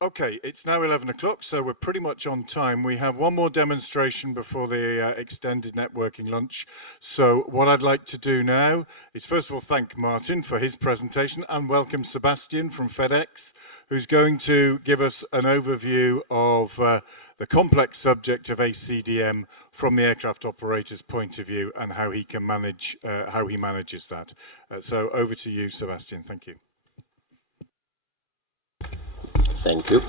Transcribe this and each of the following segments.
Okay, it's now 11 o'clock, so we're pretty much on time. We have one more demonstration before the extended networking lunch. So what I'd like to do now is first of all thank Martin for his presentation and welcome Sebastien from FedEx, who's going to give us an overview of the complex subject of A-CDM from the aircraft operator's point of view and how he can manage, how he manages that. So over to you, Sebastien. Thank you. Thank you.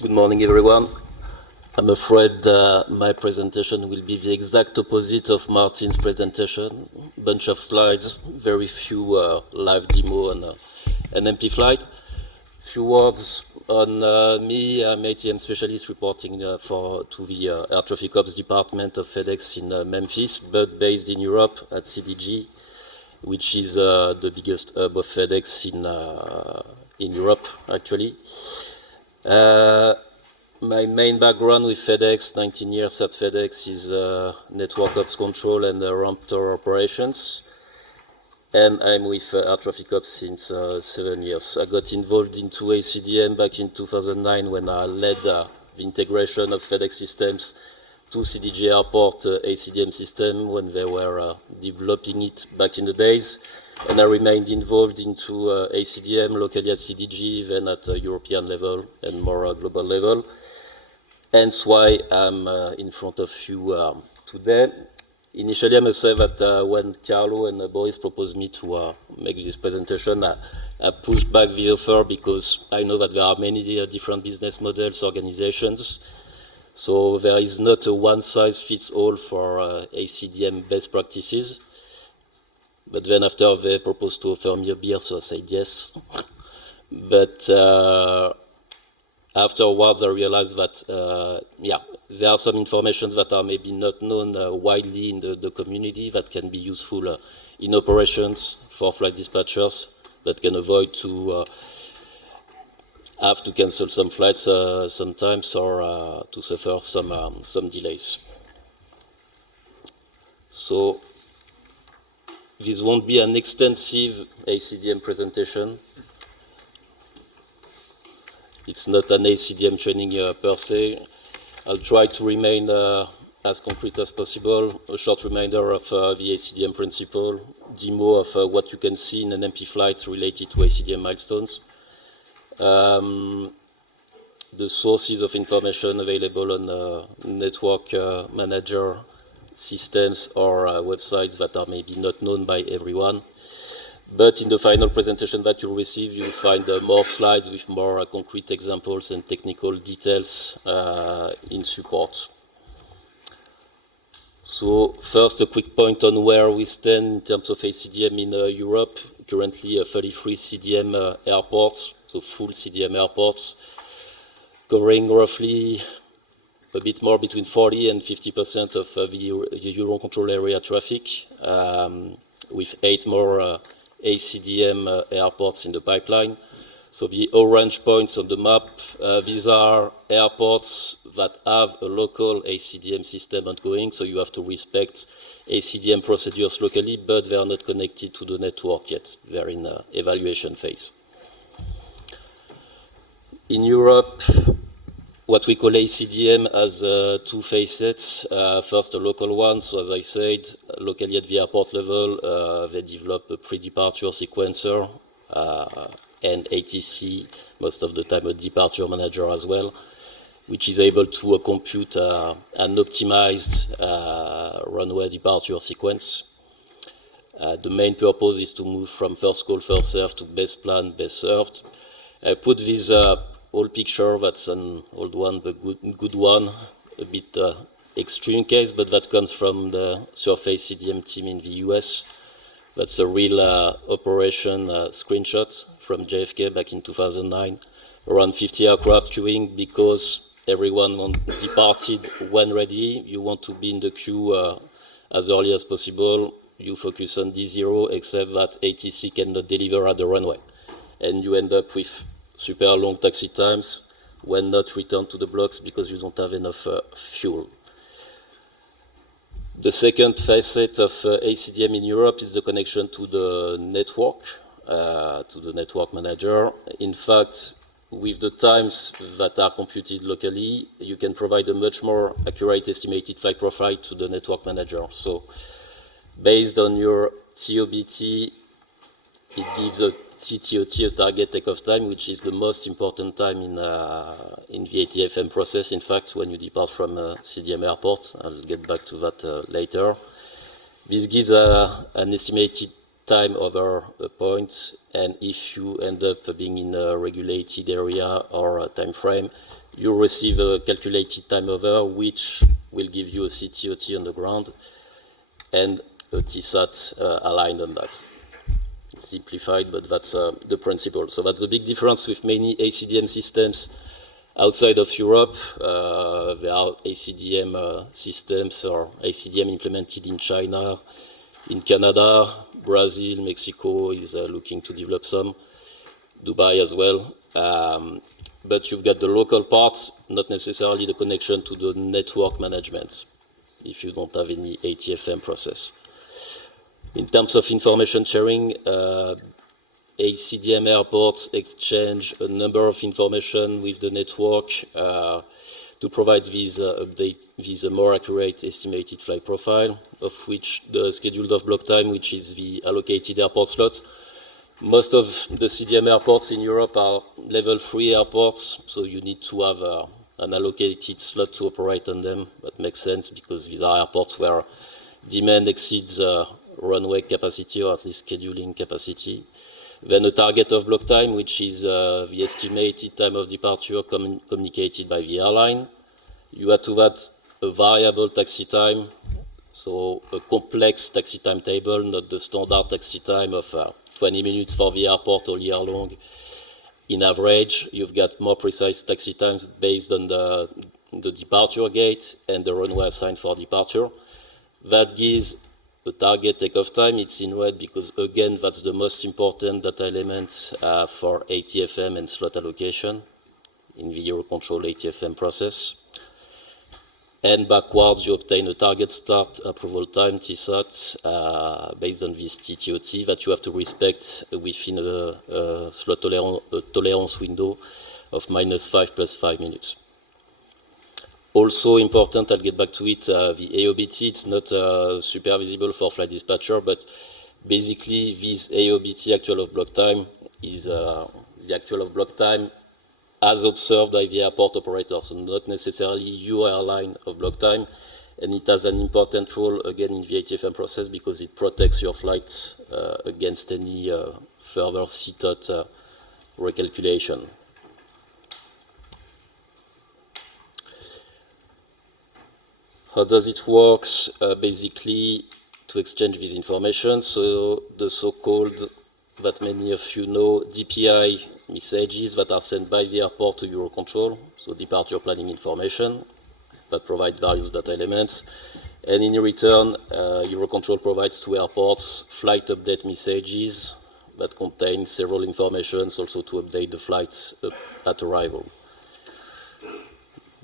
Good morning, everyone. I'm afraid my presentation will be the exact opposite of Martin's presentation. Bunch of slides, very few live demo and an empty flight. Few words on me. I'm ATM specialist reporting to the Air Traffic Ops department of FedEx in Memphis, but based in Europe at CDG, which is the biggest hub of FedEx in Europe, actually. My main background with FedEx, 19 years at FedEx, is network ops control and Ramptor operations. And I'm with Air Traffic Ops since 7 years. I got involved into A-CDM back in 2009 when I led the integration of FedEx systems to CDG Airport A-CDM system when they were developing it back in the days. And I remained involved into A-CDM locally at CDG, then at European level and more global level. Hence why I'm in front of you today. Initially, I must say that when Carlo and Boris proposed me to make this presentation, I pushed back the offer because I know that there are many different business models, organizations. So there is not a one-size-fits-all for A-CDM best practices. But then after they proposed to offer me a beer, so I said yes. But afterwards I realized that, yeah, there are some information that are maybe not known widely in the community that can be useful in operations for flight dispatchers that can avoid to have to cancel some flights sometimes or to suffer some delays. So this won't be an extensive A-CDM presentation. It's not an A-CDM training per se. I'll try to remain as concrete as possible. A short reminder of the A-CDM principle, demo of what you can see in an MP flight related to A-CDM milestones. The sources of information available on network manager systems or websites that are maybe not known by everyone. But in the final presentation that you'll receive, you'll find more slides with more concrete examples and technical details in support. So first, a quick point on where we stand in terms of A-CDM in Europe. Currently 33 CDM airports, so full CDM airports, covering roughly a bit more between 40 and 50% of the EUROCONTROL area traffic, with 8 more A-CDM airports in the pipeline. So the orange points on the map, these are airports that have a local A-CDM system ongoing, so you have to respect A-CDM procedures locally, but they are not connected to the network yet. They're in the evaluation phase. In Europe, what we call A-CDM has 2 facets. First, a local one. So as I said, locally at the airport level, they develop a pre-departure sequencer and ATC, most of the time a departure manager as well, which is able to compute an optimized runway departure sequence. The main purpose is to move from first call, first served to best planned, best served. I put this old picture, that's an old one, but good one, a bit extreme case, but that comes from the Surface CDM team in the US. That's a real operation screenshot from JFK back in 2009. Around 50 aircraft queuing because everyone departed when ready. You want to be in the queue as early as possible. You focus on D0, except that ATC cannot deliver at the runway. And you end up with super long taxi times when not returned to the blocks because you don't have enough fuel. The second facet of A-CDM in Europe is the connection to the network manager. In fact, with the times that are computed locally, you can provide a much more accurate estimated flight profile to the network manager. So based on your TOBT, it gives a TTOT, a target takeoff time, which is the most important time in the ATFM process. In fact, when you depart from CDM airport, I'll get back to that later. This gives an estimated time over a point, and if you end up being in a regulated area or a time frame, you receive a calculated time over, which will give you a CTOT on the ground and a TSAT aligned on that. It's simplified, but that's the principle. So that's the big difference with many A-CDM systems outside of Europe. There are A-CDM systems or A-CDM implemented in China, in Canada, Brazil, Mexico is looking to develop some, Dubai as well. But you've got the local part, not necessarily the connection to the network management, if you don't have any ATFM process. In terms of information sharing, A-CDM airports exchange a number of information with the network to provide these with a more accurate estimated flight profile, of which the scheduled off block time, which is the allocated airport slots. Most of the CDM airports in Europe are level 3 airports, so you need to have an allocated slot to operate on them. That makes sense because these are airports where demand exceeds runway capacity, or at least scheduling capacity. Then a target of block time, which is the estimated time of departure communicated by the airline. You add to that a variable taxi time, so a complex taxi timetable, not the standard taxi time of 20 minutes for the airport all year long. In average, you've got more precise taxi times based on the departure gate and the runway assigned for departure. That gives a target takeoff time. It's in red because, again, that's the most important data element for ATFM and slot allocation in the EUROCONTROL ATFM process. And backwards, you obtain a target start approval time, TSAT, based on this TTOT that you have to respect within a slot tolerance window of -5 + 5 minutes. Also important, I'll get back to it, the AOBT, it's not super visible for flight dispatcher, but basically this AOBT, actual of block time, is the actual of block time as observed by the airport operator, so not necessarily your airline of block time, and it has an important role, again, in the ATFM process because it protects your flight against any further CTOT recalculation. How does it work? Basically, to exchange this information, so the so-called, that many of you know, DPI messages that are sent by the airport to EUROCONTROL, so departure planning information that provide various data elements. And in return, EUROCONTROL provides to airports flight update messages that contain several informations also to update the flights at arrival.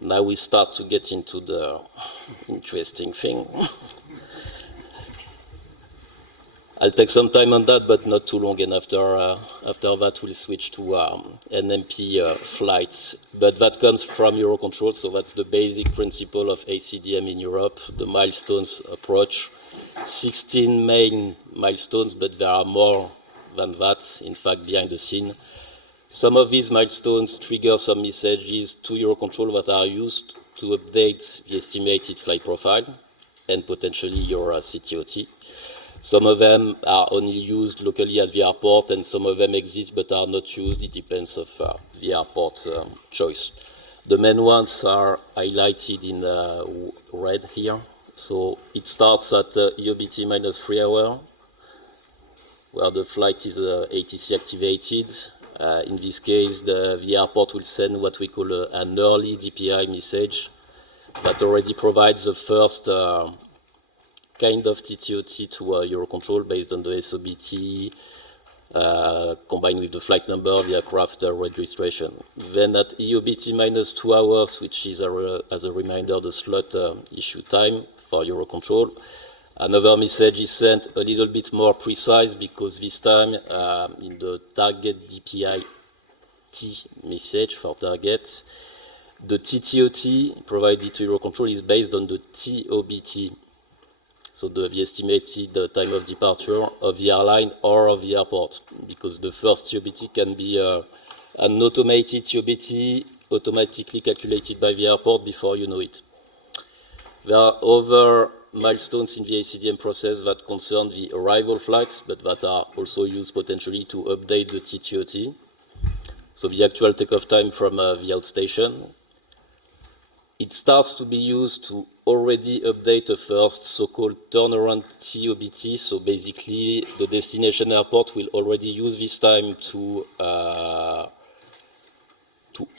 Now we start to get into the interesting thing. I'll take some time on that, but not too long, and after that we'll switch to NMP flights. But that comes from EUROCONTROL, so that's the basic principle of A-CDM in Europe, the milestones approach. 16 main milestones, but there are more than that, in fact, behind the scene. Some of these milestones trigger some messages to EUROCONTROL that are used to update the estimated flight profile and potentially your CTOT. Some of them are only used locally at the airport, and some of them exist but are not used. It depends on the airport choice. The main ones are highlighted in red here. So it starts at EOBT -3 hours, where the flight is ATC activated. In this case, the airport will send what we call an early DPI message that already provides the first kind of TTOT to EUROCONTROL based on the SOBT, combined with the flight number, the aircraft registration. Then at EOBT -2 hours, which is, as a reminder, the slot issue time for EUROCONTRol, another message is sent a little bit more precise because this time in the target DPI T message for target. The TTOT provided to EUROCONTROL is based on the TOBT, so the estimated time of departure of the airline or of the airport, because the first TOBT can be an automated TOBT automatically calculated by the airport before you know it. There are other milestones in the A-CDM process that concern the arrival flights, but that are also used potentially to update the TTOT. So the actual takeoff time from the outstation. It starts to be used to already update a first so-called turnaround TOBT. So basically, the destination airport will already use this time to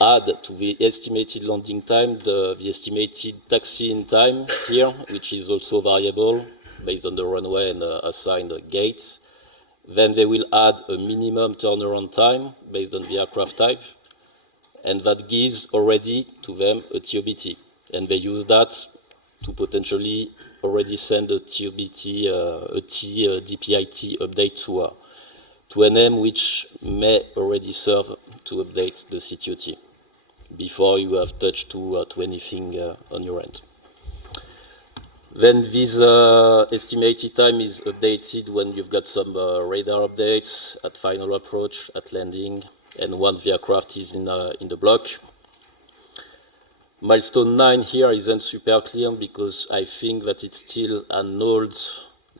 add to the estimated landing time the estimated taxi-in time here, which is also variable based on the runway and assigned gates. Then they will add a minimum turnaround time based on the aircraft type, and that gives already to them a TOBT. And they use that to potentially already send a TOBT, DPIT update to NM, which may already serve to update the CTOT before you have touched to anything on your end. Then this estimated time is updated when you've got some radar updates at final approach, at landing, and once the aircraft is in the block. Milestone 9 here isn't super clear because I think that it's still an old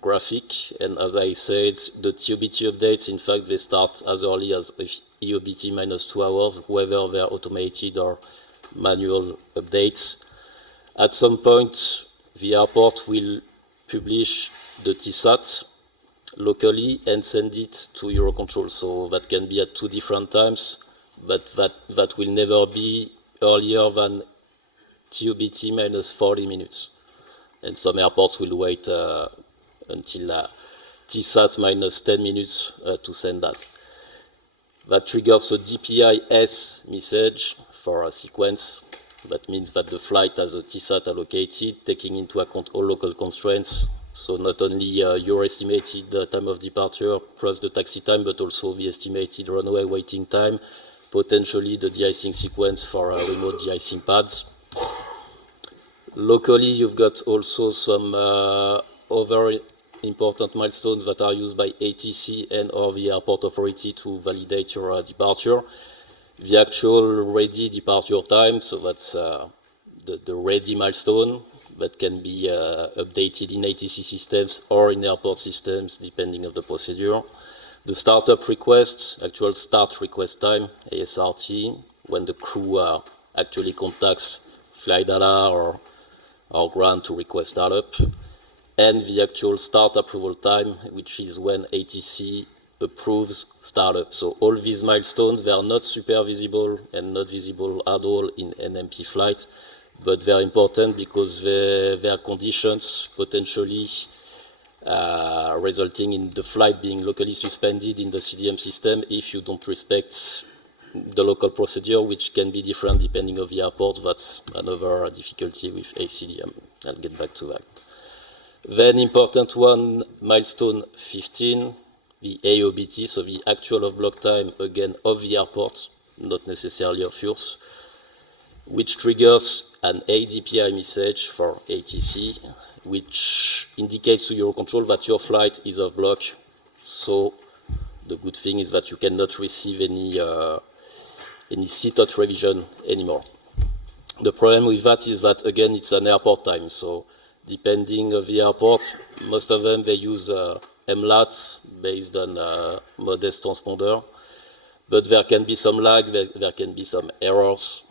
graphic, and as I said, the TOBT updates, in fact, they start as early as EOBT minus 2 hours, whether they're automated or manual updates. At some point, the airport will publish the TSAT locally and send it to EUROCONTROL. So that can be at 2 different times, but that will never be earlier than TOBT minus 40 minutes. And some airports will wait until TSAT minus 10 minutes to send that. That triggers a DPI-S message for a sequence. That means that the flight has a TSAT allocated, taking into account all local constraints. So not only your estimated time of departure plus the taxi time, but also the estimated runway waiting time, potentially the de-icing sequence for remote de-icing pads. Locally, you've got also some other important milestones that are used by ATC and or the airport authority to validate your departure. The actual ready departure time, so that's the ready milestone that can be updated in ATC systems or in airport systems, depending on the procedure. The startup request, actual start request time, ASRT, when the crew actually contacts flight data or ground to request startup, and the actual start approval time, which is when ATC approves startup. So all these milestones, they are not super visible and not visible at all in NMP flight, but they're important because they are conditions potentially resulting in the flight being locally suspended in the CDM system if you don't respect the local procedure, which can be different depending on the airport. That's another difficulty with A-CDM. I'll get back to that. Then important one, milestone 15, the AOBT, so the actual off-block time, again, of the airport, not necessarily of yours, which triggers an ADPI message for ATC, which indicates to EUROCONTROL that your flight is off-block. So the good thing is that you cannot receive any CTOT revision anymore. The problem with that is that, again, it's an airport time. So depending on the airport, most of them, they use MLAT based on modest transponder. But there can be some lag, there can be some errors.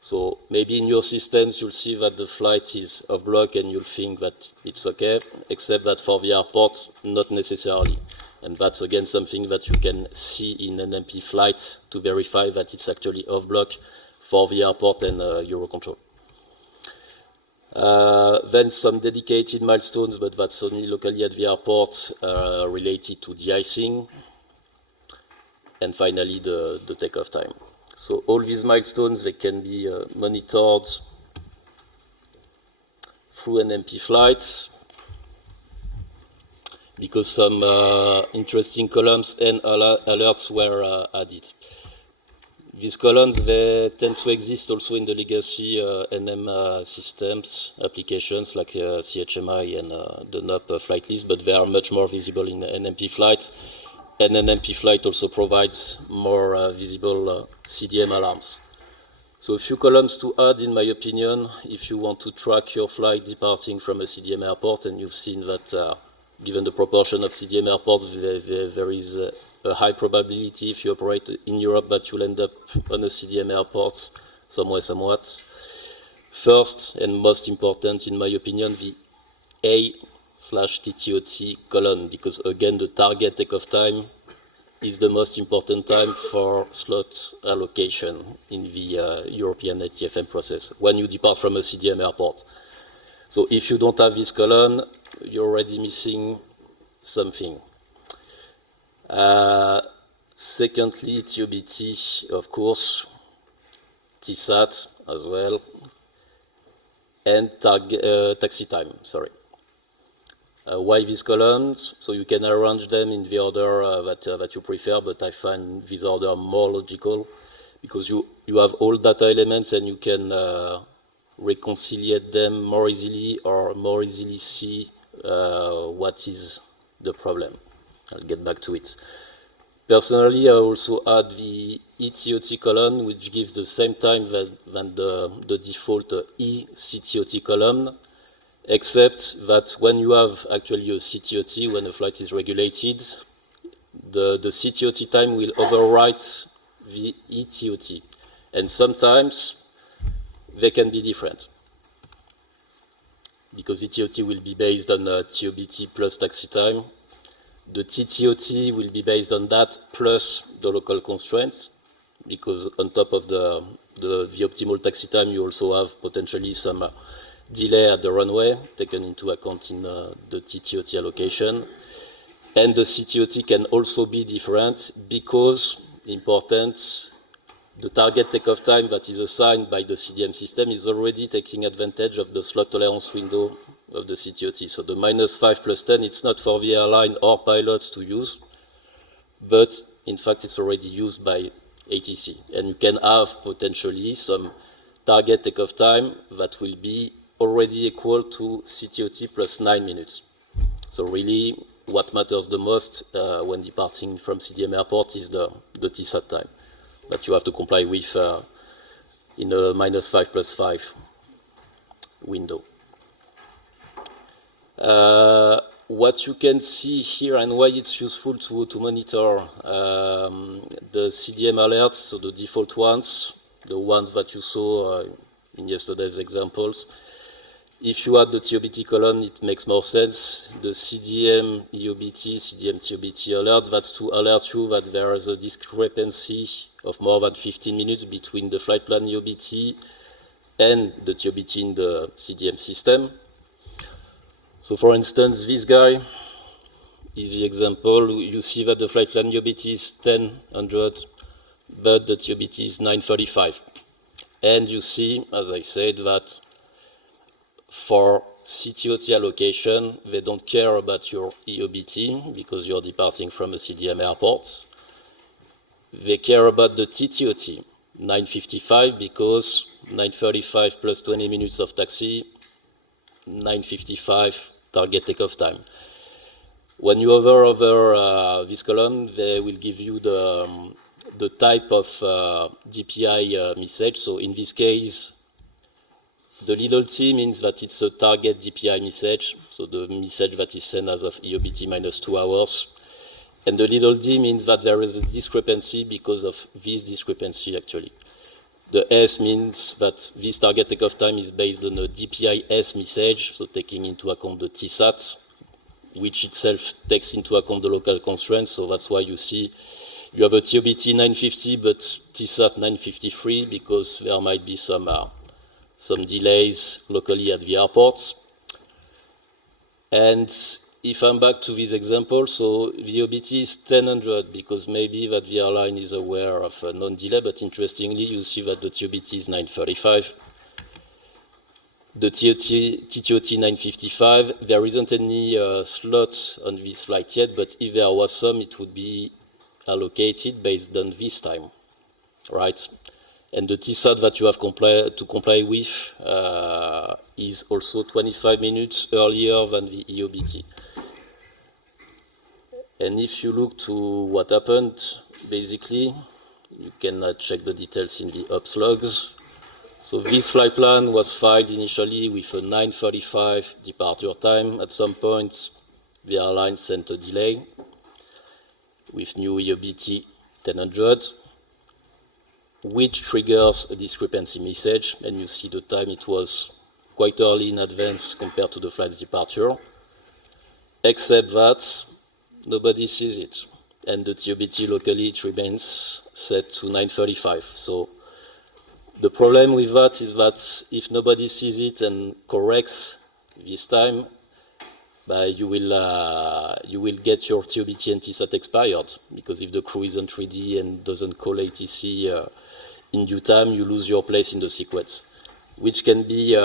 So maybe in your systems, you'll see that the flight is off block and you'll think that it's okay, except that for the airport, not necessarily. And that's again something that you can see in an MP flight to verify that it's actually off block for the airport and EUROCONTROL. Then some dedicated milestones, but that's only locally at the airport related to de-icing. And finally, the takeoff time. So all these milestones, they can be monitored through an MP flight because some interesting columns and alerts were added. these columns, they tend to exist also in the legacy NM systems applications like CHMI and the NUP flight list, but they are much more visible in NMP flight. And NMP flight also provides more visible CDM alarms. So a few columns to add, in my opinion, if you want to track your flight departing from a CDM airport, and you've seen that given the proportion of CDM airports, there is a high probability if you operate in Europe that you'll end up on a CDM airport somewhere, somewhat. First and most important, in my opinion, the A/TTOT column, because again, the target takeoff time is the most important time for slot allocation in the European ATFM process when you depart from a CDM airport. So if you don't have this column, you're already missing something. Secondly, TOBT, of course, TSAT as well, and taxi time, sorry. Why these columns? So you can arrange them in the order that you prefer, but I find this order more logical because you have all data elements and you can reconcile them more easily or more easily see what is the problem. I'll get back to it. Personally, I also add the ETOT column, which gives the same time than the default E-CTOT column, except that when you have actually a CTOT, when a flight is regulated, the CTOT time will overwrite the ETOT. And sometimes they can be different, because ETOT will be based on TOBT plus taxi time. The TTOT will be based on that plus the local constraints, because on top of the optimal taxi time, you also have potentially some delay at the runway taken into account in the TTOT allocation. And the CTOT can also be different because, important, the target takeoff time that is assigned by the CDM system is already taking advantage of the slot tolerance window of the CTOT. So the -5 plus 10, it's not for the airline or pilots to use, but in fact it's already used by ATC. And you can have potentially some target takeoff time that will be already equal to CTOT plus 9 minutes. So really what matters the most when departing from CDM airport is the TSAT time that you have to comply with in a -5 plus 5 window. What you can see here and why it's useful to monitor the CDM alerts, so the default ones, the ones that you saw in yesterday's examples. If you add the TOBT column, it makes more sense. The CDM EOBT, CDM TOBT alert, that's to alert you that there is a discrepancy of more than 15 minutes between the flight plan EOBT and the TOBT in the CDM system. So for instance, this guy is the example. You see that the flight plan EOBT is 1000, but the TOBT is 935. And you see, as I said, that for CTOT allocation, they don't care about your EOBT because you're departing from a CDM airport. They care about the TTOT, 955, because 935 plus 20 minutes of taxi, 955 target takeoff time. When you hover over this column, they will give you the type of DPI message. So in this case, the little t means that it's a target DPI message, so the message that is sent as of EOBT minus 2 hours. And the little d means that there is a discrepancy because of this discrepancy, actually. The S means that this target takeoff time is based on a DPI S message, so taking into account the TSAT, which itself takes into account the local constraints. So that's why you see you have a TOBT 950, but TSAT 953, because there might be some delays locally at the airports. And if I'm back to this example, so the EOBT is 1000 because maybe that the airline is aware of a non-delay, but interestingly, you see that the TOBT is 935. The TTOT 955, there isn't any slot on this flight yet, but if there was some, it would be allocated based on this time. right? And the TSAT that you have to comply with is also 25 minutes earlier than the EOBT. And if you look to what happened, basically, you can check the details in the ops logs. So this flight plan was filed initially with a 9:35 departure time. At some point, the airline sent a delay with new EOBT 1000, which triggers a discrepancy message. And you see the time, it was quite early in advance compared to the flight's departure, except that nobody sees it. And the TOBT locally, it remains set to 9:35. So the problem with that is that if nobody sees it and corrects this time, you will get your TOBT and TSAT expired, because if the crew isn't ready and doesn't call ATC in due time, you lose your place in the sequence, which can be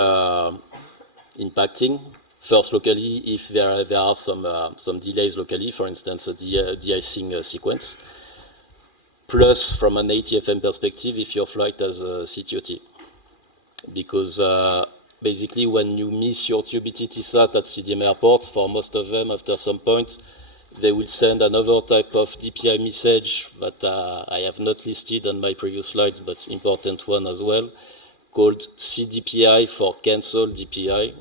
impacting. First, locally, if there are some delays locally, for instance, a de-icing sequence. Plus, from an ATFM perspective, if your flight has a CTOT. Because basically, when you miss your TOBT TSAT at CDM airports, for most of them, after some point, they will send another type of DPI message that I have not listed on my previous slides, but important one as well, called CDPI for cancel DPI.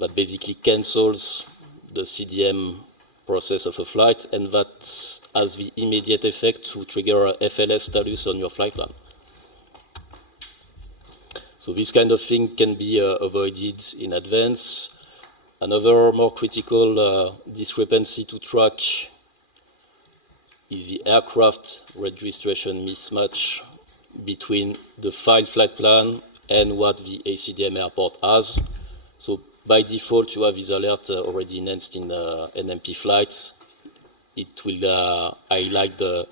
That basically cancels the CDM process of a flight, and that has the immediate effect to trigger a FLS status on your flight plan. So this kind of thing can be avoided in advance. Another more critical discrepancy to track is the aircraft registration mismatch between the filed flight plan and what the A-CDM airport has. So by default, you have this alert already enhanced in NMP flights. It will highlight the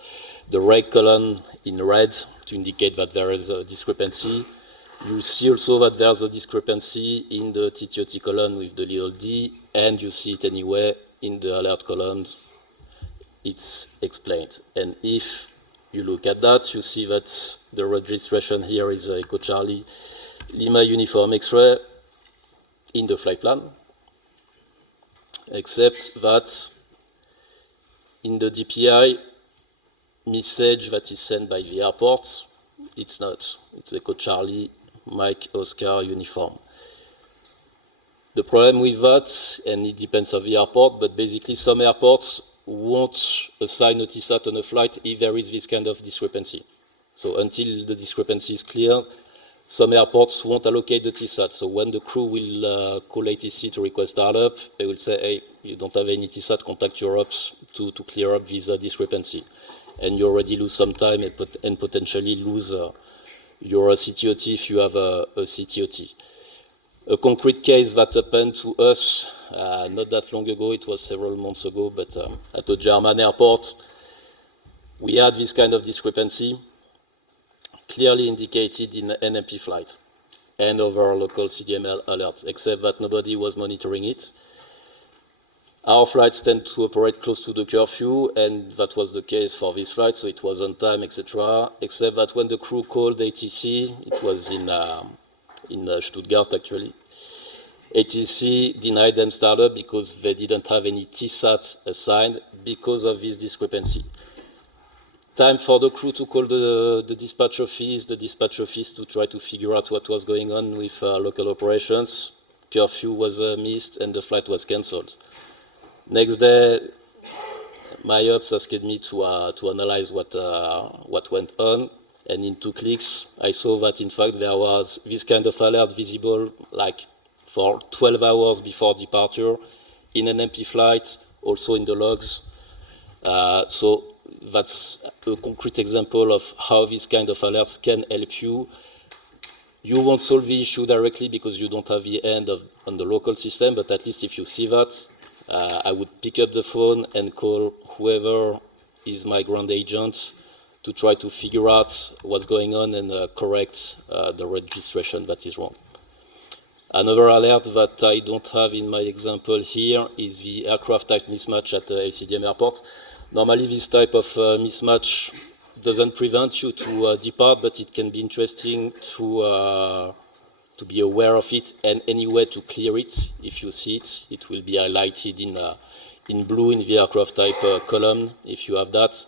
reg column in red to indicate that there is a discrepancy. You see also that there's a discrepancy in the TTOT column with the little d, and you see it anyway in the alert column. It's explained. And if you look at that, you see that the registration here is Echo Charlie Lima Uniform X-ray in the flight plan, except that in the DPI message that is sent by the airport, it's not. It's Echo Charlie Mike Oscar Uniform. The problem with that, and it depends on the airport, but basically some airports won't assign a TSAT on a flight if there is this kind of discrepancy. So until the discrepancy is clear, some airports won't allocate the TSAT. So when the crew will call ATC to request startup, they will say, hey, you don't have any TSAT, contact your ops to clear up this discrepancy. And you already lose some time and potentially lose your CTOT if you have a CTOT. A concrete case that happened to us not that long ago, it was several months ago, but at a German airport, we had this kind of discrepancy clearly indicated in the NMP flight and over local CDM alerts, except that nobody was monitoring it. Our flights tend to operate close to the curfew, and that was the case for this flight, so it was on time, etc. Except that when the crew called ATC, it was in Stuttgart actually, ATC denied them startup because they didn't have any TSAT assigned because of this discrepancy. Time for the crew to call the dispatch office to try to figure out what was going on with local operations. Curfew was missed and the flight was cancelled. Next day, my ops asked me to analyze what went on, and in 2 clicks, I saw that in fact there was this kind of alert visible like for 12 hours before departure in an empty flight, also in the logs. So that's a concrete example of how this kind of alerts can help you. You won't solve the issue directly because you don't have the end on the local system, but at least if you see that, I would pick up the phone and call whoever is my ground agent to try to figure out what's going on and correct the registration that is wrong. Another alert that I don't have in my example here is the aircraft type mismatch at the A-CDM airport. Normally this type of mismatch doesn't prevent you to depart, but it can be interesting to be aware of it, and anyway to clear it. If you see it, it will be highlighted in blue in the aircraft type column if you have that.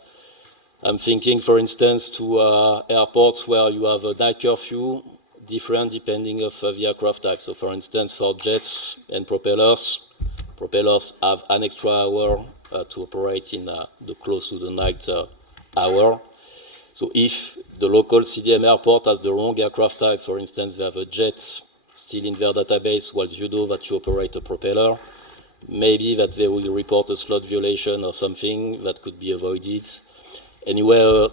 I'm thinking, for instance, to airports where you have a night curfew, different depending of the aircraft type. So, for instance, for jets and propellers have an extra hour to operate in the close to the night hour. So if the local CDM airport has the wrong aircraft type, for instance, they have a jet still in their database while you know that you operate a propeller, maybe that they will report a slot violation or something that could be avoided. Anyway,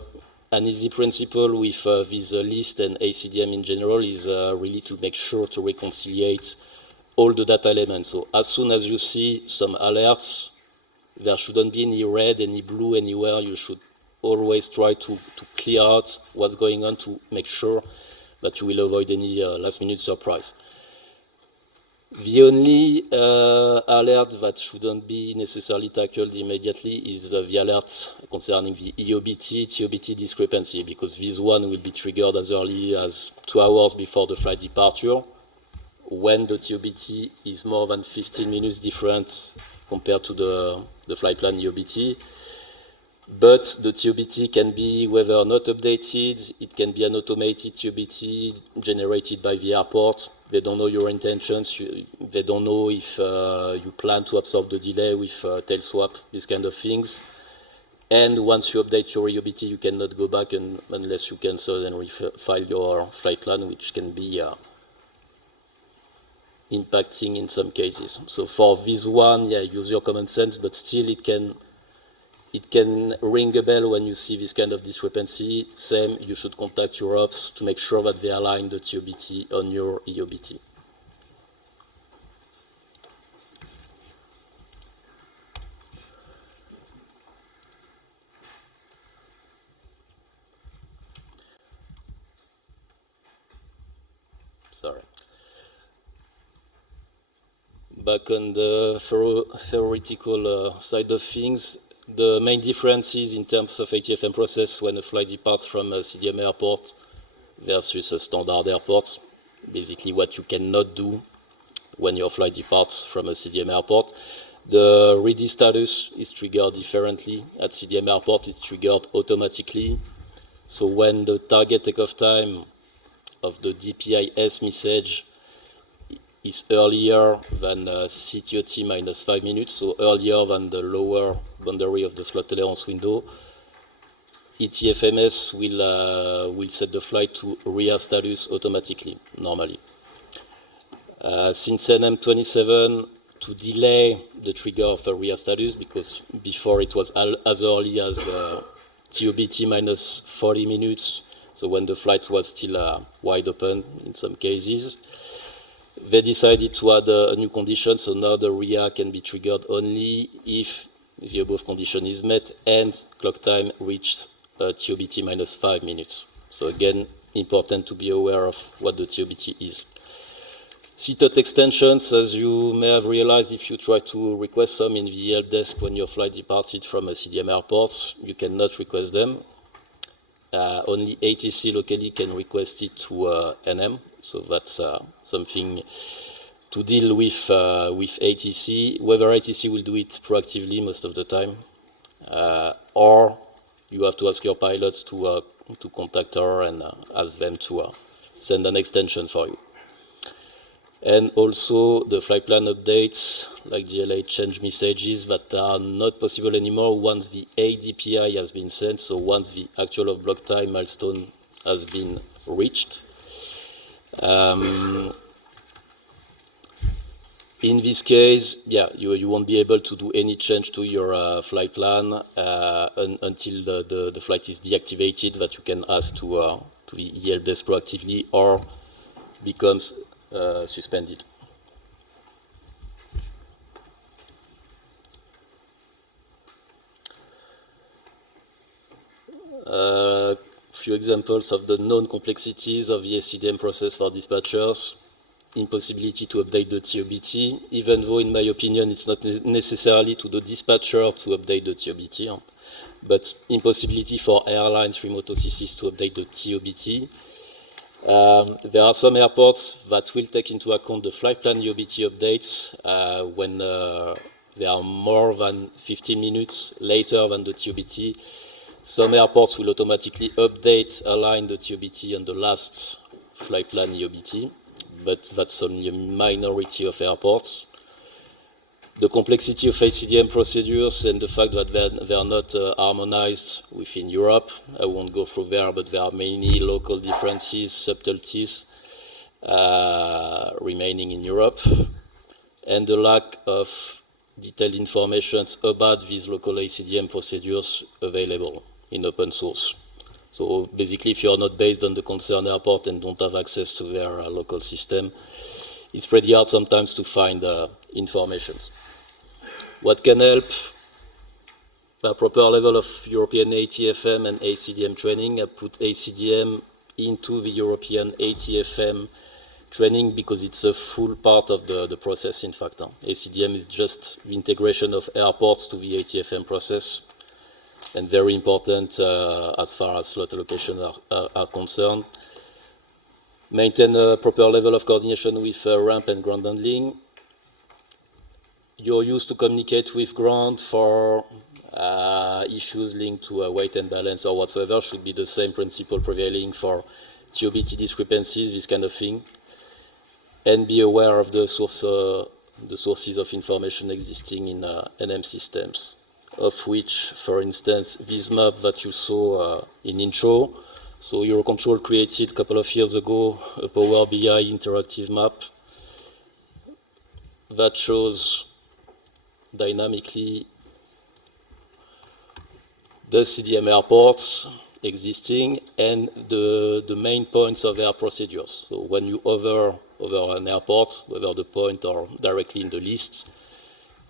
an easy principle with this list and A-CDM in general is really to make sure to reconciliate all the data elements. So as soon as you see some alerts, there shouldn't be any red, any blue anywhere. You should always try to clear out what's going on to make sure that you will avoid any last-minute surprise. The only alert that shouldn't be necessarily tackled immediately is the alert concerning the TOBT discrepancy, because this one will be triggered as early as 2 hours before the flight departure, when the TOBT is more than 15 minutes different compared to the flight plan EOBT. But the TOBT can be whether or not updated. It can be an automated TOBT generated by the airport. They don't know your intentions. They don't know if you plan to absorb the delay with tail swap, these kind of things. And once you update your EOBT, you cannot go back unless you cancel and refile your flight plan, which can be impacting in some cases. So for this one, yeah, use your common sense, but still it can ring a bell when you see this kind of discrepancy. Same, you should contact your ops to make sure that they align the TOBT on your EOBT. Sorry. Back on the theoretical side of things, the main differences in terms of ATFM process when a flight departs from a CDM airport versus a standard airport, basically what you cannot do when your flight departs from a CDM airport. The ready status is triggered differently. At CDM airport, it's triggered automatically. So when the target takeoff time of the DPIS message is earlier than CTOT minus 5 minutes, so earlier than the lower boundary of the slot tolerance window, ETFMS will set the flight to RIA status automatically, normally. Since NM27, to delay the trigger of a RIA status, because before it was as early as TOBT minus 40 minutes, so when the flight was still wide open in some cases, they decided to add a new condition, so now the RIA can be triggered only if the above condition is met and clock time reached TOBT minus 5 minutes. So again, important to be aware of what the TOBT is. CTOT extensions, as you may have realized if you try to request some in the help desk when your flight departed from a CDM airport, you cannot request them. Only ATC locally can request it to NM. So that's something to deal with ATC. Whether ATC will do it proactively most of the time, or you have to ask your pilots to contact her and ask them to send an extension for you. And also the flight plan updates, like GLA change messages, that are not possible anymore once the ADPI has been sent, so once the actual of block time milestone has been reached. In this case, yeah, you won't be able to do any change to your flight plan until the flight is deactivated, that you can ask to the help desk proactively or becomes suspended. Few examples of the known complexities of the A-CDM process for dispatchers. Impossibility to update the TOBT, even though in my opinion it's not necessarily to the dispatcher to update the TOBT. but impossibility for airlines remote OCCs to update the TOBT. There are some airports that will take into account the flight plan UBT updates when they are more than 15 minutes later than the TOBT. Some airports will automatically update, align the TOBT on the last flight plan UBT, but that's only a minority of airports. The complexity of A-CDM procedures and the fact that they are not harmonized within Europe. I won't go through there, but there are many local differences, subtleties remaining in Europe. And the lack of detailed information about these local A-CDM procedures available in open source. So basically, if you're not based on the concerned airport and don't have access to their local system, it's pretty hard sometimes to find information. What can help? A proper level of European ATFM and A-CDM training. I put A-CDM into the European ATFM training because it's a full part of the process, in fact. A-CDM is just the integration of airports to the ATFM process, and very important as far as slot allocation are concerned. Maintain a proper level of coordination with ramp and ground handling. You're used to communicate with ground for issues linked to weight and balance or whatsoever. Should be the same principle prevailing for TOBT discrepancies, this kind of thing. And be aware of the sources of information existing in NM systems, of which, for instance, this map that you saw in intro. So EUROCONTROL created a couple of years ago a Power BI interactive map that shows dynamically the CDM airports existing and the main points of their procedures. So when you hover over an airport, whether the point or directly in the list,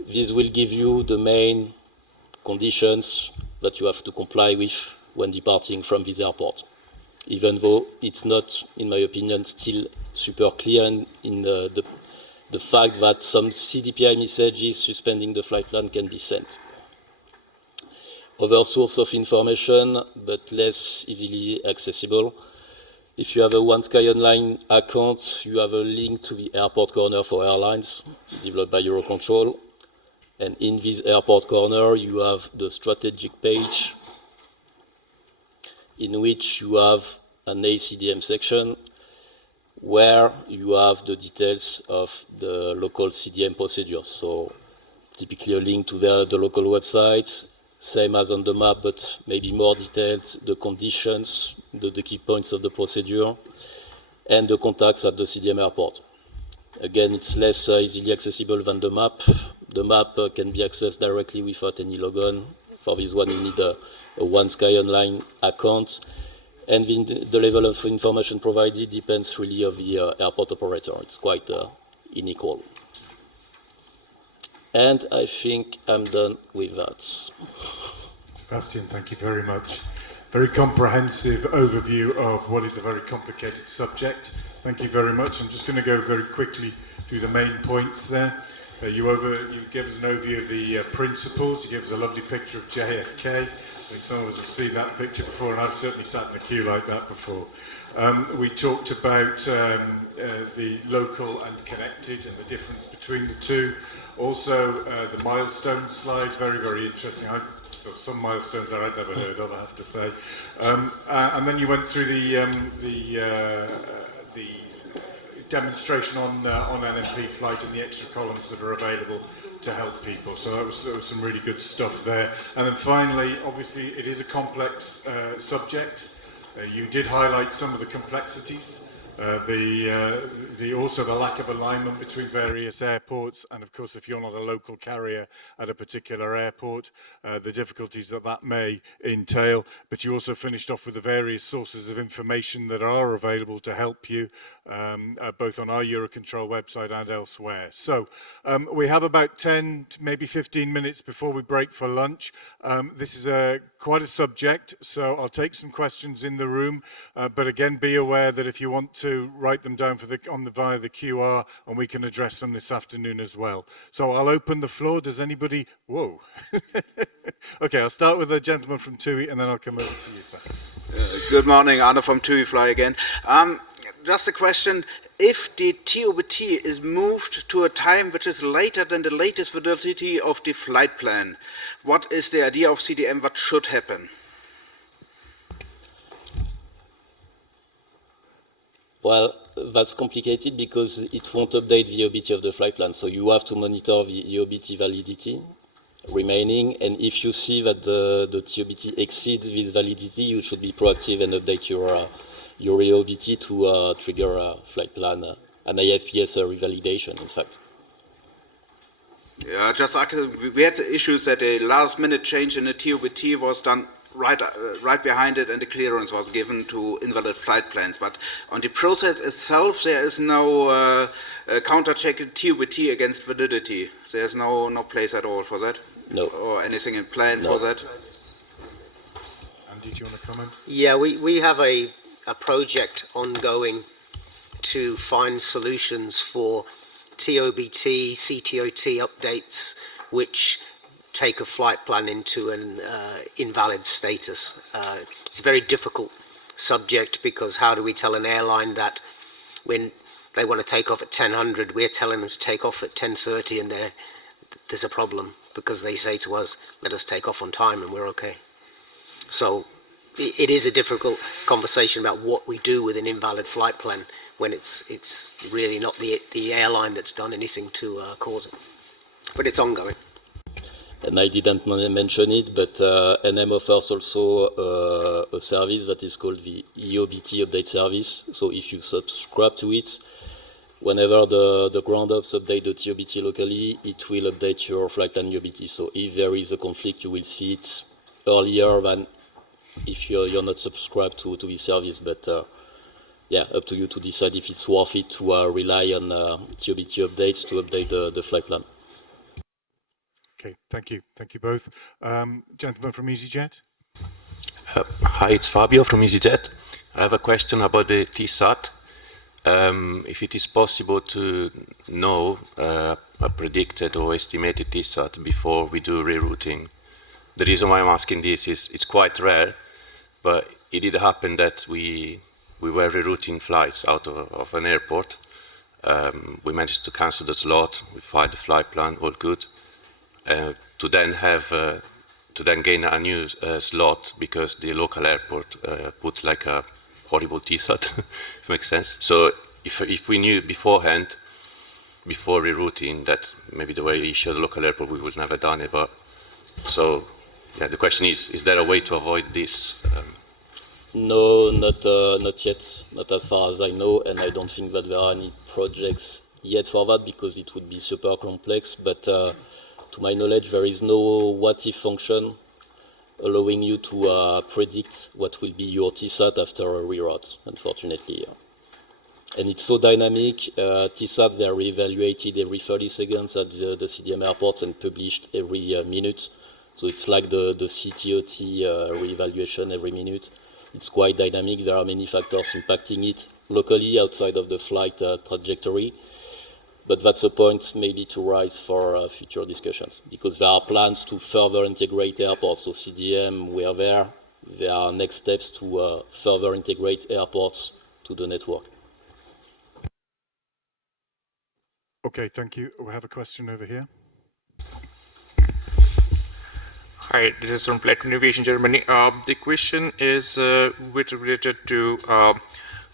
this will give you the main conditions that you have to comply with when departing from this airport. Even though it's not, in my opinion, still super clear in the fact that some CDPI messages suspending the flight plan can be sent. Other source of information, but less easily accessible. If you have a One Sky Online account, you have a link to the airport corner for airlines developed by EUROCONTROL. And in this airport corner, you have the strategic page in which you have an A-CDM section where you have the details of the local CDM procedures. So typically a link to the local websites, same as on the map, but maybe more detailed, the conditions, the key points of the procedure, and the contacts at the CDM airport. Again, it's less easily accessible than the map. The map can be accessed directly without any logon. For this one, you need a One Sky Online account. And the level of information provided depends really of the airport operator. It's quite unequal. And I think I'm done with that. Sebastien, thank you very much. Very comprehensive overview of what is a very complicated subject. Thank you very much. I'm just going to go very quickly through the main points there. You gave us an overview of the principles. You gave us a lovely picture of JFK. I think some of us have seen that picture before, and I've certainly sat in a queue like that before. We talked about the local and connected and the difference between the two. Also, the milestone slide, very, very interesting. So some milestones that I'd never heard of, I have to say. And then you went through the demonstration on NMP flight and the extra columns that are available to help people. So there was some really good stuff there. And then finally, obviously, it is a complex subject. You did highlight some of the complexities. Also the lack of alignment between various airports, and of course if you're not a local carrier at a particular airport, the difficulties that may entail. But you also finished off with the various sources of information that are available to help you, both on our EUROCONTROL website and elsewhere. So we have about 10 to maybe 15 minutes before we break for lunch. This is quite a subject, so I'll take some questions in the room, but again be aware that if you want to write them down for via the QR, and we can address them this afternoon as well. So I'll open the floor. Does anybody? Whoa. Okay, I'll start with the gentleman from TUI, and then I'll come over to you, sir. Good morning, Arne from TUI Fly again. Just a question, if the TOBT is moved to a time which is later than the latest validity of the flight plan, what is the idea of CDM, what should happen? Well, that's complicated because it won't update the OBT of the flight plan. So you have to monitor the OBT validity remaining. And if you see that the TOBT exceeds this validity, you should be proactive and update your OBT to trigger a flight plan, an IFPS revalidation, in fact. Yeah, just we had issues that a last-minute change in the TOBT was done right behind it, and the clearance was given to invalid flight plans. But on the process itself, there is no counter-check TOBT against validity. There's no place at all for that? No. Or anything in plan for that? Andy, do you want to comment? Yeah, we have a project ongoing to find solutions for TOBT, CTOT updates, which take a flight plan into an invalid status. It's a very difficult subject because how do we tell an airline that when they want to take off at 10:00, we're telling them to take off at 10:30, and there's a problem because they say to us, let us take off on time, and we're okay. So it is a difficult conversation about what we do with an invalid flight plan when it's really not the airline that's done anything to cause it. But it's ongoing. And I didn't mention it, but NM offers also a service that is called the EOBT update service. So if you subscribe to it, whenever the ground ops update the TOBT locally, it will update your flight plan EOBT. So if there is a conflict, you will see it earlier than if you're not subscribed to this service. But yeah, up to you to decide if it's worth it to rely on TOBT updates to update the flight plan. Okay, thank you. Thank you both. Gentleman from EasyJet. Hi, it's Fabio from EasyJet. I have a question about the TSAT. If it is possible to know a predicted or estimated TSAT before we do rerouting. The reason why I'm asking this is it's quite rare, but it did happen that we were rerouting flights out of an airport. We managed to cancel the slot. We filed the flight plan, all good. To then gain a new slot because the local airport put like a horrible TSAT, if it makes sense. So if we knew beforehand, before rerouting, that maybe the way we issue the local airport, we would never done it. But so yeah, the question is there a way to avoid this? No, not yet, not as far as I know, and I don't think that there are any projects yet for that because it would be super complex. But to my knowledge, there is no what-if function allowing you to predict what will be your TSAT after a reroute, unfortunately. And it's so dynamic. TSAT, they are reevaluated every 30 seconds at the CDM airports and published every minute. So it's like the CTOT reevaluation every minute. It's quite dynamic. There are many factors impacting it locally outside of the flight trajectory. But that's a point maybe to rise for future discussions because there are plans to further integrate airports. So CDM, we are there. There are next steps to further integrate airports to the network. Okay, thank you. We have a question over here. Hi, this is from Platinum Aviation Germany. The question is related to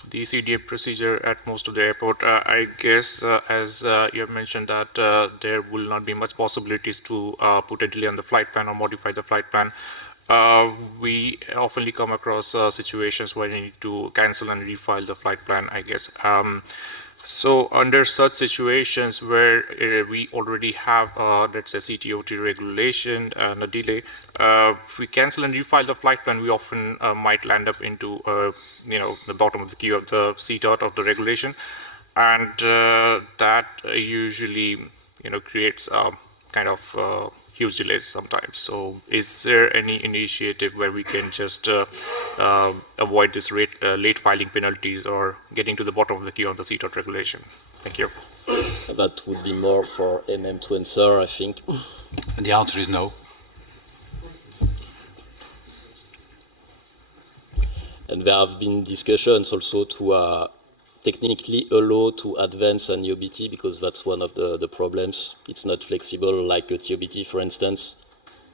the CDM procedure at most of the airport. I guess, as you have mentioned, that there will not be much possibilities to put a delay on the flight plan or modify the flight plan. We often come across situations where you need to cancel and refile the flight plan, I guess. So under such situations where we already have, let's say, CTOT regulation and a delay, if we cancel and refile the flight plan, we often might land up into, the bottom of the queue of the CTOT of the regulation. And that usually, creates a kind of huge delays sometimes. So is there any initiative where we can just avoid this late filing penalties or getting to the bottom of the queue on the CTOT regulation? Thank you. That would be more for to answer, I think. And the answer is no. And there have been discussions also to technically allow to advance an EOBT, because that's one of the problems. It's not flexible like a TOBT, for instance,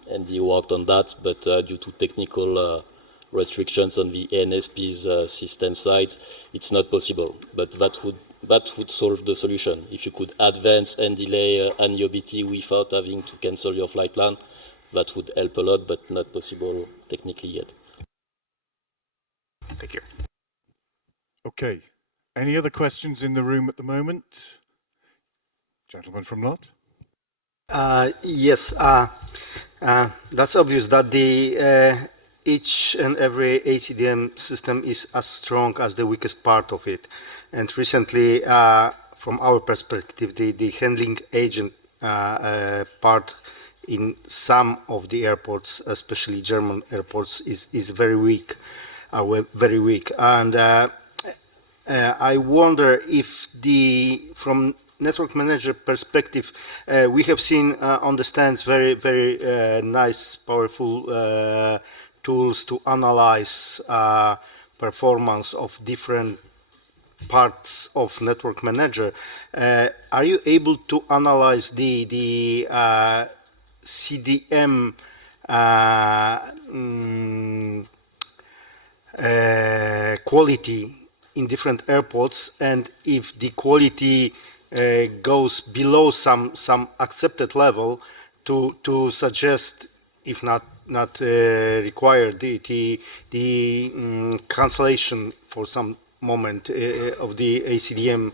and he worked on that, but due to technical restrictions on the ANSP's system side, it's not possible. But that would solve the solution. If you could advance and delay an EOBT without having to cancel your flight plan, that would help a lot, but not possible technically yet. Thank you. Okay. Any other questions in the room at the moment? Gentleman from Lot. Yes, that's obvious that the each and every A-CDM system is as strong as the weakest part of it. And recently, from our perspective, the handling agent part in some of the airports, especially German airports, is very weak. Very weak. And I wonder if from network manager perspective, we have seen on the stands very nice, powerful tools to analyze performance of different parts of network manager. Are you able to analyze the CDM quality in different airports, and if the quality goes below some accepted level, to suggest, if not require the cancellation for some moment of the A-CDM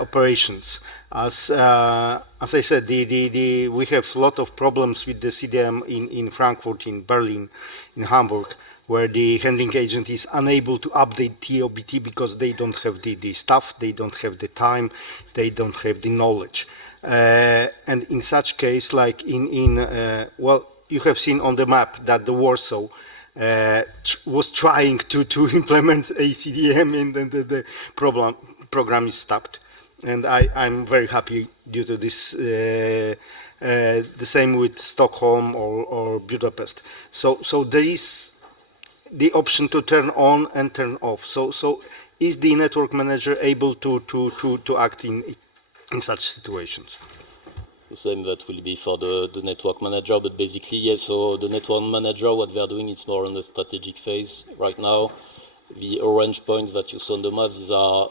operations. As I said, we have a lot of problems with the CDM in Frankfurt, in Berlin, in Hamburg, where the handling agent is unable to update TOBT because they don't have the staff, they don't have the time, they don't have the knowledge. And in such case, like well, you have seen on the map that the Warsaw was trying to implement A-CDM, and then the program is stopped. And I'm very happy due to this. The same with Stockholm or Budapest. So there is the option to turn on and turn off. So is the network manager able to act in such situations? The same that will be for the network manager, but basically, yes, so the network manager, what they're doing is more on the strategic phase right now. The orange points that you saw on the map, these are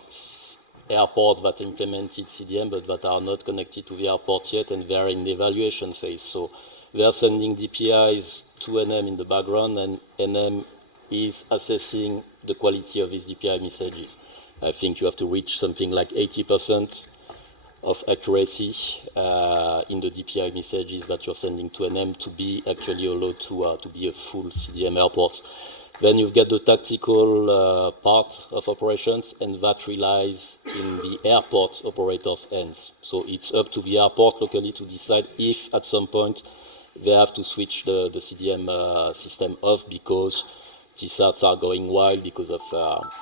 airports that implemented CDM, but that are not connected to the airport yet, and they're in the evaluation phase. So they are sending DPIs to NM in the background, and NM is assessing the quality of these DPI messages. I think you have to reach something like 80% of accuracy in the DPI messages that you're sending to NM to be actually allowed to be a full CDM airport. Then you've got the tactical part of operations, and that relies in the airport operator's hands. So it's up to the airport locally to decide if at some point they have to switch the CDM system off because TSATs are going wild because of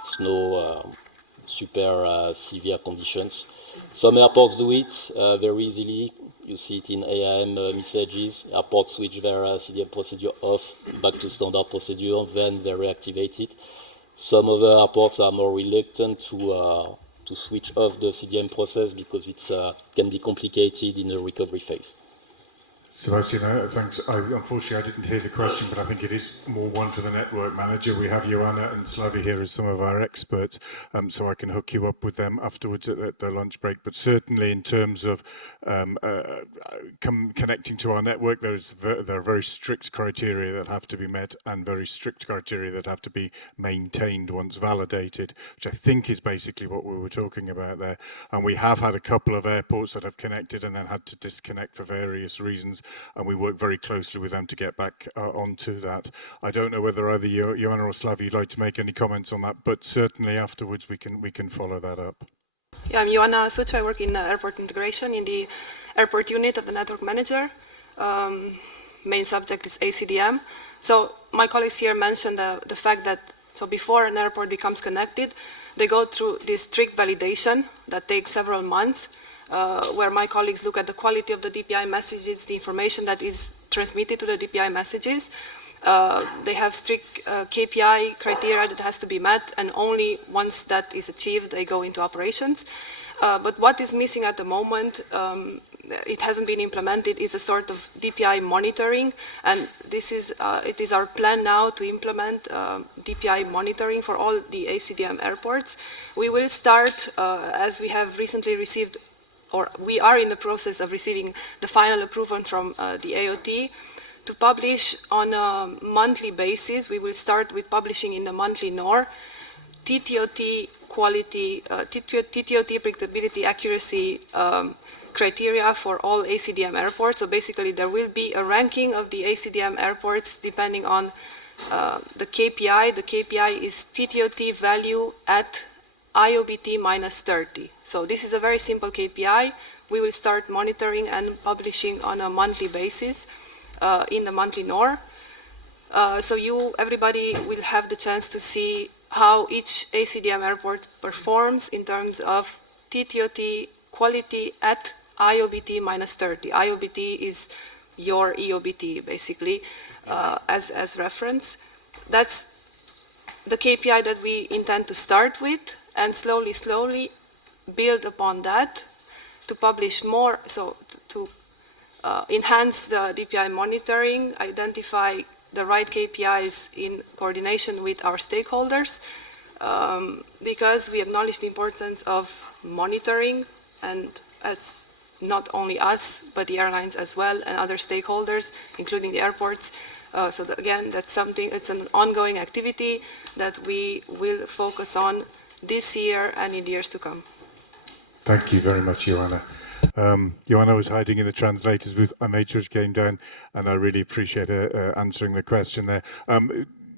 snow, super severe conditions. Some airports do it very easily. You see it in AIM messages. Airports switch their CDM procedure off back to standard procedure, then they reactivate it. Some other airports are more reluctant to switch off the CDM process because it can be complicated in the recovery phase. Sebastien, thanks. Unfortunately, I didn't hear the question, but I think it is more one for the network manager. We have Joanna and Slavi here as some of our experts, so I can hook you up with them afterwards at the lunch break. But certainly in terms of connecting to our network, there are very strict criteria that have to be met and very strict criteria that have to be maintained once validated, which I think is basically what we were talking about there. And we have had a couple of airports that have connected and then had to disconnect for various reasons, and we work very closely with them to get back onto that. I don't know whether either Joanna or Slavi you'd like to make any comments on that, but certainly afterwards we can follow that up. Yeah, I'm Joanna Sucho. I work in airport integration in the airport unit of the network manager. Main subject is A-CDM. So my colleagues here mentioned the fact that so before an airport becomes connected, they go through this strict validation that takes several months, where my colleagues look at the quality of the DPI messages, the information that is transmitted to the DPI messages. They have strict KPI criteria that has to be met, and only once that is achieved, they go into operations. But what is missing at the moment, it hasn't been implemented, is a sort of DPI monitoring, and this is it is our plan now to implement DPI monitoring for all the A-CDM airports. We will start, as we have recently received, or we are in the process of receiving the final approval from the AOT, to publish on a monthly basis. We will start with publishing in the monthly NOR, TTOT quality, TTOT predictability accuracy criteria for all A-CDM airports. So basically there will be a ranking of the A-CDM airports depending on the KPI. The KPI is TTOT value at IOBT minus 30. So this is a very simple KPI. We will start monitoring and publishing on a monthly basis in the monthly NOR. So everybody will have the chance to see how each A-CDM airport performs in terms of TTOT quality at IOBT minus 30. IOBT is your EOBT, basically, as reference. That's the KPI that we intend to start with, and slowly build upon that to publish more, so to enhance the DPI monitoring, identify the right KPIs in coordination with our stakeholders, because we acknowledge the importance of monitoring, and it's not only us, but the airlines as well, and other stakeholders, including the airports. Again, that's something, it's an ongoing activity that we will focus on this year and in the years to come. Thank you very much, Joanna. Joanna was hiding in the translator's booth. I made sure she came down, and I really appreciate her answering the question there.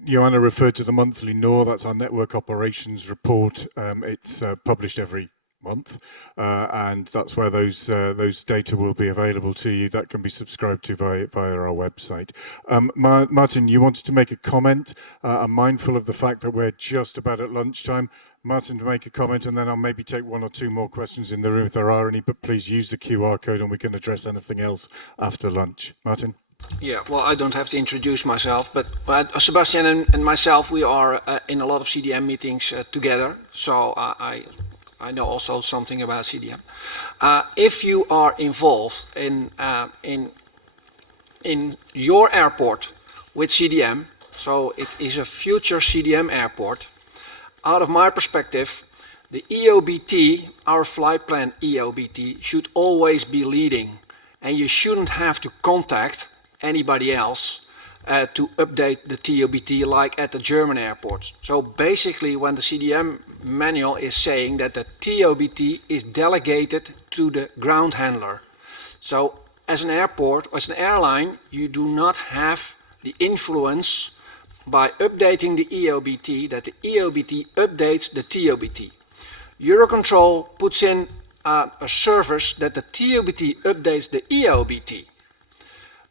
Joanna referred to the monthly NOR, that's our network operations report. It's published every month, and that's where those data will be available to you. That can be subscribed to via our website. Martin, you wanted to make a comment. I'm mindful of the fact that we're just about at lunchtime. Martin, to make a comment, and then I'll maybe take one or two more questions in the room if there are any, but please use the QR code and we can address anything else after lunch. Martin? Yeah, well, I don't have to introduce myself, but Sebastien and myself, we are in a lot of CDM meetings together, so I know also something about CDM. If you are involved in your airport with CDM, so it is a future CDM airport, out of my perspective, the EOBT, our flight plan EOBT, should always be leading, and you shouldn't have to contact anybody else to update the TOBT like at the German airports. So basically when the CDM manual is saying that the TOBT is delegated to the ground handler. So as an airport, as an airline, you do not have the influence by updating the EOBT, that the EOBT updates the TOBT. EUROCONTROL puts in a service that the TOBT updates the EOBT.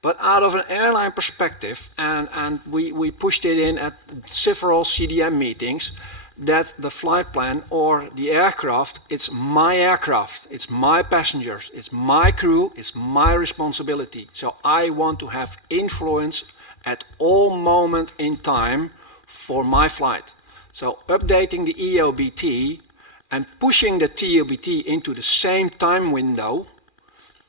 But out of an airline perspective, and we pushed it in at several CDM meetings, that the flight plan or the aircraft, it's my passengers, it's my crew, it's my responsibility. So I want to have influence at all moment in time for my flight. So updating the EOBT and pushing the TOBT into the same time window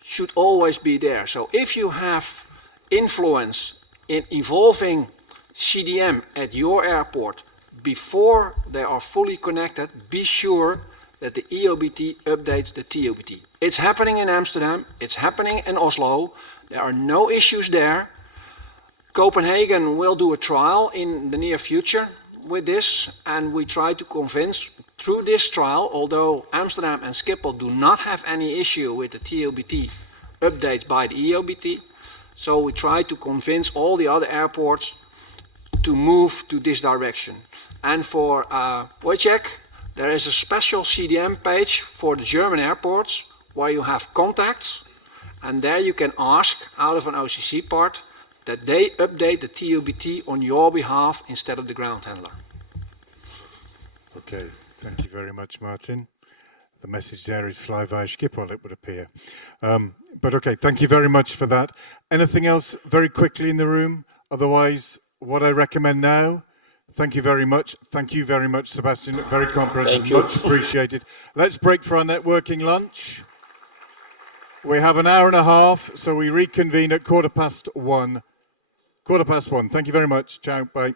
should always be there. So if you have influence in evolving CDM at your airport before they are fully connected, be sure that the EOBT updates the TOBT. It's happening in Amsterdam, it's happening in Oslo, there are no issues there. Copenhagen will do a trial in the near future with this, and we try to convince through this trial, although Amsterdam and Schiphol do not have any issue with the TOBT updates by the EOBT, so we try to convince all the other airports to move to this direction. And for Wojciech, there is a special CDM page for the German airports where you have contacts, And there you can ask, out of an OCC part, that they update the TOBT on your behalf instead of the ground handler. Okay, thank you very much, Martin. The message there is fly via Schiphol, it would appear. But okay, thank you very much for that. Anything else very quickly in the room? Otherwise, what I recommend now, thank you very much. Thank you very much, Sebastien. Very comprehensive, Thank you. much appreciated. Let's break for our networking lunch. We have an hour and a half, so we reconvene at 1:15. 1:15. Thank you very much. Ciao, bye.